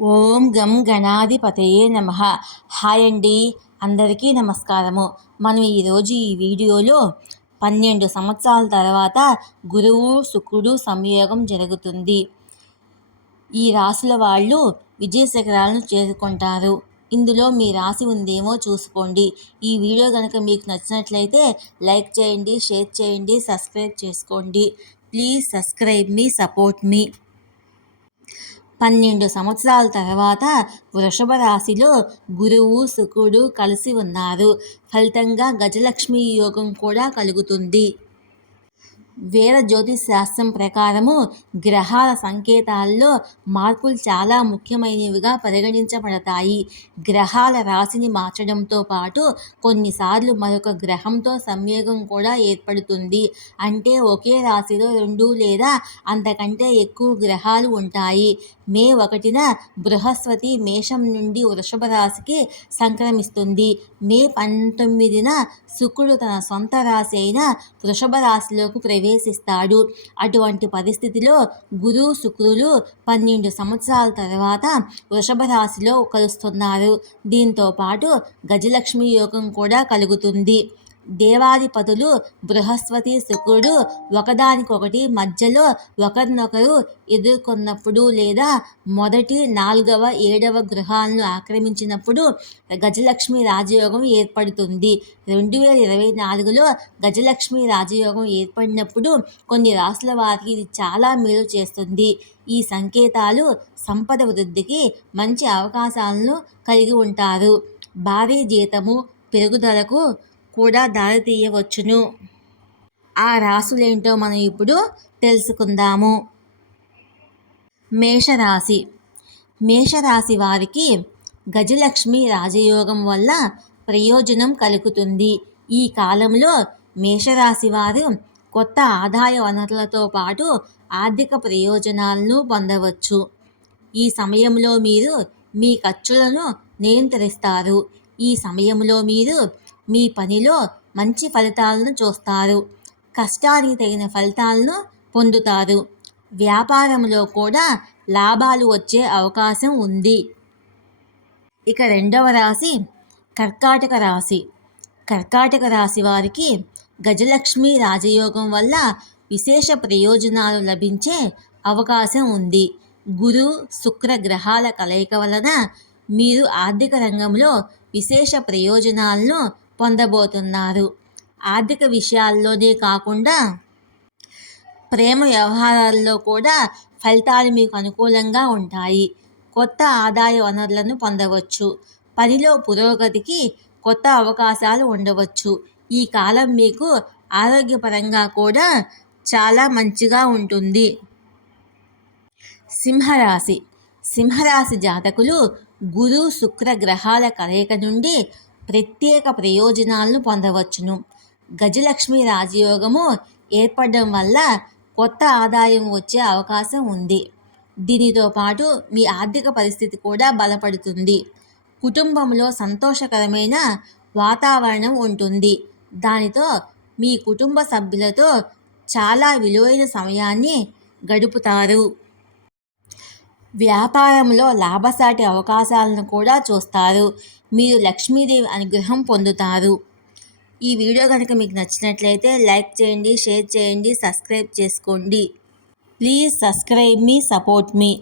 ఓం గం గణాధిపతయే నమః. హాయ్ అండి, అందరికీ నమస్కారము. మనం ఈరోజు ఈ వీడియోలో 12 సంవత్సరాల తర్వాత గురువు శుక్రుడు సంయోగం జరుగుతుంది. ఈ రాశుల వాళ్ళు విజయ శిఖరాలను చేరుకుంటారు. ఇందులో మీ రాశి ఉందేమో చూసుకోండి. ఈ వీడియో కనుక మీకు నచ్చినట్లయితే లైక్ చేయండి, షేర్ చేయండి, సబ్స్క్రైబ్ చేసుకోండి. ప్లీజ్ సబ్స్క్రైబ్ మీ, సపోర్ట్ మీ. 12 సంవత్సరాల తర్వాత వృషభ రాశిలో గురువు శుక్రుడు కలిసి ఉన్నారు. ఫలితంగా గజలక్ష్మి యోగం కూడా కలుగుతుంది. వేద జ్యోతిష్ శాస్త్రం ప్రకారము గ్రహాల సంకేతాల్లో మార్పులు చాలా ముఖ్యమైనవిగా పరిగణించబడతాయి. గ్రహాల రాశిని మార్చడంతో పాటు కొన్నిసార్లు మరొక గ్రహంతో సంయోగం కూడా ఏర్పడుతుంది. అంటే ఒకే రాశిలో 2 లేదా అంతకంటే ఎక్కువ గ్రహాలు ఉంటాయి. మే 1న బృహస్పతి మేషం నుండి వృషభ రాశికి సంక్రమిస్తుంది. మే 19న శుక్రుడు తన సొంత రాశి అయిన వృషభ రాశిలోకి ప్రవేశిస్తాడు. అటువంటి పరిస్థితిలో గురు శుక్రులు 12 సంవత్సరాల తర్వాత వృషభ రాశిలో కలుస్తున్నారు. దీంతో పాటు గజలక్ష్మి యోగం కూడా కలుగుతుంది. దేవాధిపతులు బృహస్పతి శుక్రుడు ఒకదానికొకటి మధ్యలో ఒకరినొకరు ఎదుర్కొన్నప్పుడు లేదా మొదటి 4వ 7వ గృహాలను ఆక్రమించినప్పుడు గజలక్ష్మి రాజయోగం ఏర్పడుతుంది. 2024లో గజలక్ష్మి రాజయోగం ఏర్పడినప్పుడు కొన్ని రాశుల వారికి ఇది చాలా మేలు చేస్తుంది. ఈ సంకేతాలు సంపద వృద్ధికి మంచి అవకాశాలను కలిగి ఉంటారు. భారీ జీతము పెరుగుదలకు కూడా దారితీయవచ్చును. ఆ రాశులేంటో మనం ఇప్పుడు తెలుసుకుందాము. మేషరాశి. మేషరాశి వారికి గజలక్ష్మి రాజయోగం వల్ల ప్రయోజనం కలుగుతుంది. ఈ కాలంలో మేషరాశి వారు కొత్త ఆదాయ వనరులతో పాటు ఆర్థిక ప్రయోజనాలను పొందవచ్చు. ఈ సమయంలో మీరు మీ ఖర్చులను నియంత్రిస్తారు. ఈ సమయంలో మీరు మీ పనిలో మంచి ఫలితాలను చూస్తారు. కష్టానికి తగిన ఫలితాలను పొందుతారు. వ్యాపారంలో కూడా లాభాలు వచ్చే అవకాశం ఉంది. ఇక 2వ రాశి కర్కాటక రాశి. కర్కాటక రాశి వారికి గజలక్ష్మి రాజయోగం వల్ల విశేష ప్రయోజనాలు లభించే అవకాశం ఉంది. గురు శుక్ర గ్రహాల కలయిక వలన మీరు ఆర్థిక రంగంలో విశేష ప్రయోజనాలను పొందబోతున్నారు. ఆర్థిక విషయాల్లోనే కాకుండా ప్రేమ వ్యవహారాల్లో కూడా ఫలితాలు మీకు అనుకూలంగా ఉంటాయి. కొత్త ఆదాయ వనరులను పొందవచ్చు. పనిలో పురోగతికి కొత్త అవకాశాలు ఉండవచ్చు. ఈ కాలం మీకు ఆరోగ్యపరంగా కూడా చాలా మంచిగా ఉంటుంది. సింహరాశి. సింహరాశి జాతకులు గురు శుక్ర గ్రహాల కలయిక నుండి ప్రత్యేక ప్రయోజనాలను పొందవచ్చును. గజలక్ష్మి రాజయోగము ఏర్పడడం వల్ల కొత్త ఆదాయం వచ్చే అవకాశం ఉంది. దీనితో పాటు మీ ఆర్థిక పరిస్థితి కూడా బలపడుతుంది. కుటుంబంలో సంతోషకరమైన వాతావరణం ఉంటుంది. దానితో మీ కుటుంబ సభ్యులతో చాలా విలువైన సమయాన్ని గడుపుతారు. వ్యాపారంలో లాభసాటి అవకాశాలను కూడా చూస్తారు. మీరు లక్ష్మీదేవి అనుగ్రహం పొందుతారు. ఈ వీడియో కనుక మీకు నచ్చినట్లయితే లైక్ చేయండి, షేర్ చేయండి, సబ్స్క్రైబ్ చేసుకోండి. Please subscribe me, support me.